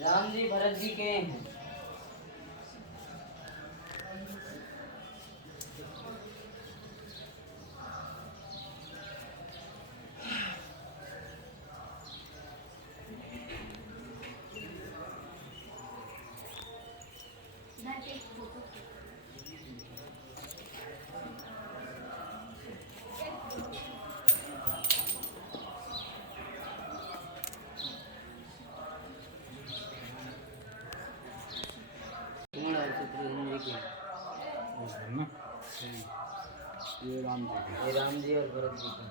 राम जी भरत जी के हैं। ये राम जी और भरत जी के।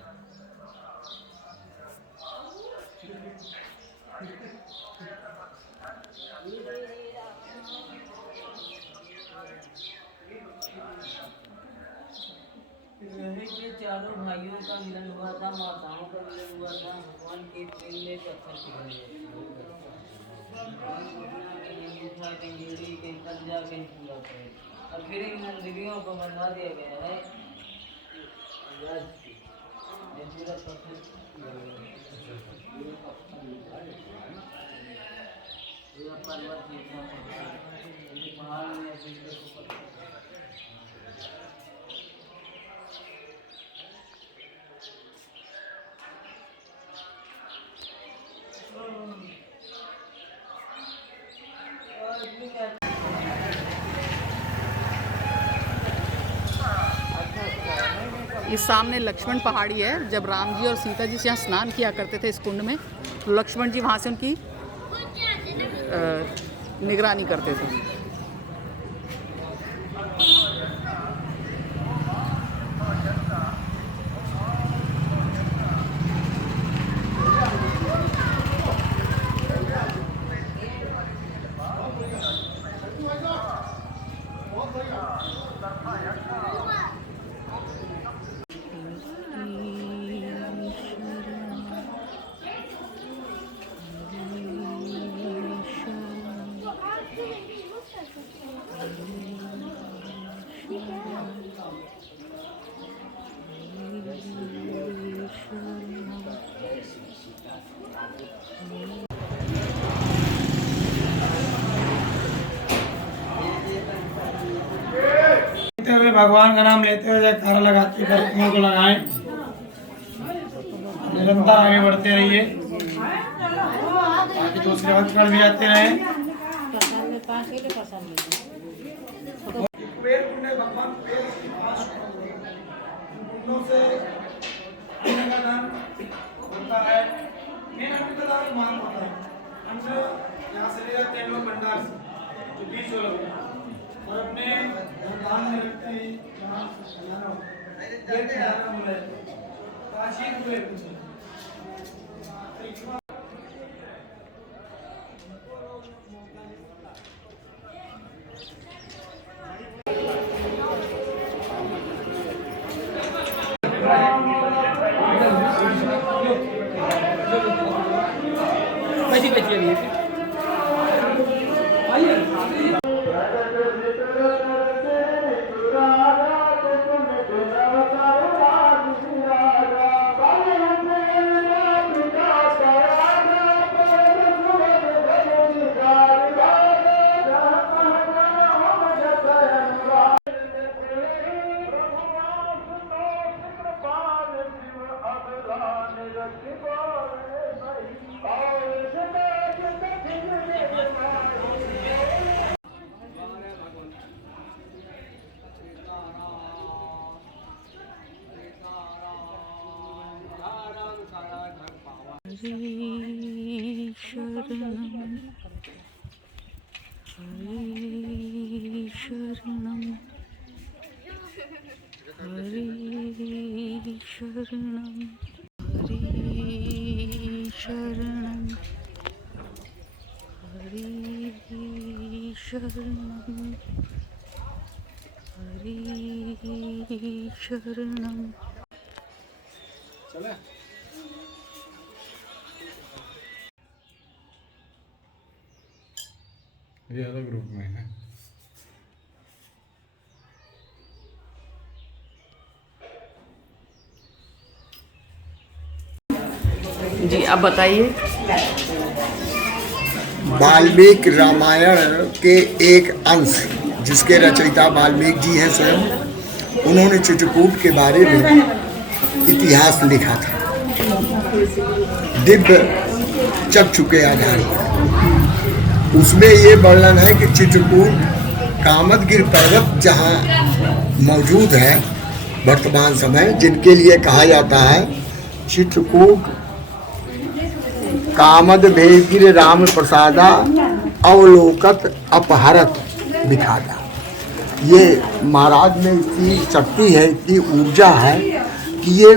के चारों भाइयों का मिलन हुआ था, माताओं का मिलन हुआ था, भगवान के प्रेम में पत्थर पिघल था, कहीं पंजा कहीं पूरा करे। और फिर इन मंदिरों को बना दिया गया है। पूरा पत्थर पर्वत पहाड़ में इस सामने लक्ष्मण पहाड़ी है। जब राम जी और सीता जी यहाँ स्नान किया करते थे इस कुंड में, तो लक्ष्मण जी वहाँ से उनकी निगरानी करते थे। लेते हुए भगवान का नाम लेते हुए जयकारा लगाते हुए मुंह को लगाएं। निरंतर आगे बढ़ते रहिए ताकि दूसरे भक्तगण भी आते रहे। कुबेर कुंड है भगवान कुबेर की पास कुंडों से अन्न का दान होता है। मेन अन्न का दान मान होता है। अन्न यहाँ से ले जाते हैं लोग भंडार से जो बीच लोग और अपने दान में रखते हैं। यहाँ खजाना बोला है काशी कुबेर कुंड। कैसी बची अभी हरि शरणं हरि शरणं हरि शरणं हरि शरणं हरि शरणं हरि शरणं। चला ये अलग ग्रुप में है। जी आप बताइए। वाल्मीकि रामायण के एक अंश जिसके रचयिता वाल्मीकि जी हैं स्वयं, उन्होंने चित्रकूट के बारे में इतिहास लिखा था दिव्य चक्षु के आधार पर। उसमें ये वर्णन है कि चित्रकूट कामदगिरि पर्वत जहाँ मौजूद है वर्तमान समय, जिनके लिए कहा जाता है चित्रकूट कामद भेगिर राम प्रसादा अवलोकत अपहरत विखादा। ये महाराज में इतनी शक्ति है, इतनी ऊर्जा है कि ये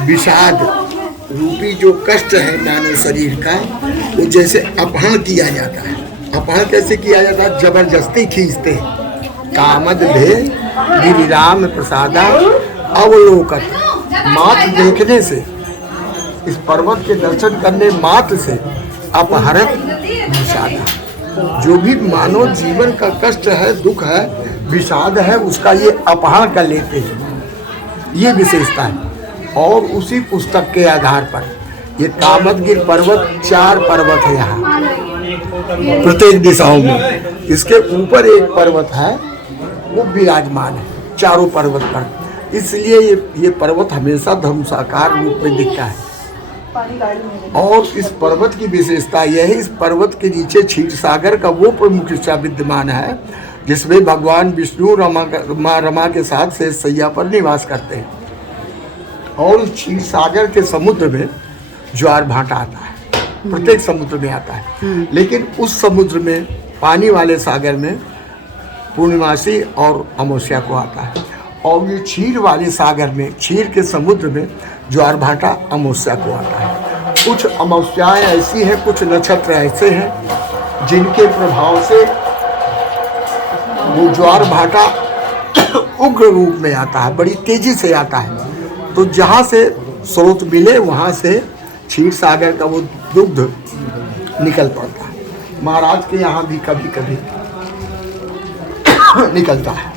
विषाद रूपी जो कष्ट है मानव शरीर का, वो जैसे अपहरण किया जाता है। अपहरण कैसे किया जाता है? जबरदस्ती खींचते हैं। कामद भे गिरिराम प्रसादा अवलोकत, मात्र देखने से, इस पर्वत के दर्शन करने मात्र से अपहरत विषादा, जो भी मानव जीवन का कष्ट है, दुख है, विषाद है, उसका ये अपहरण कर लेते हैं। ये विशेषता है। और उसी पुस्तक के आधार पर ये कामदगिरि पर्वत 4 पर्वत है यहाँ प्रत्येक दिशाओं में। इसके ऊपर एक पर्वत है वो विराजमान है चारों पर्वत पर, इसलिए ये पर्वत हमेशा धनुषाकार रूप में दिखता है। और इस पर्वत की विशेषता यह है, इस पर्वत के नीचे क्षीर सागर का वो प्रमुख हिस्सा विद्यमान है जिसमें भगवान विष्णु माँ रमा के साथ शेष शैया पर निवास करते हैं। और उस क्षीर सागर के समुद्र में ज्वार भाटा आता है, प्रत्येक समुद्र में आता है। लेकिन उस समुद्र में, पानी वाले सागर में पूर्णिमासी और अमावस्या को आता है। और ये क्षीर वाले सागर में, क्षीर के समुद्र में ज्वार भाटा अमावस्या को आता है। कुछ अमावस्याएं ऐसी हैं, कुछ नक्षत्र ऐसे हैं जिनके प्रभाव से वो ज्वार भाटा उग्र रूप में आता है, बड़ी तेजी से आता है। तो जहाँ से स्रोत मिले वहाँ से क्षीर सागर का वो दुग्ध निकल पड़ता है। महाराज के यहाँ भी कभी कभी निकलता है।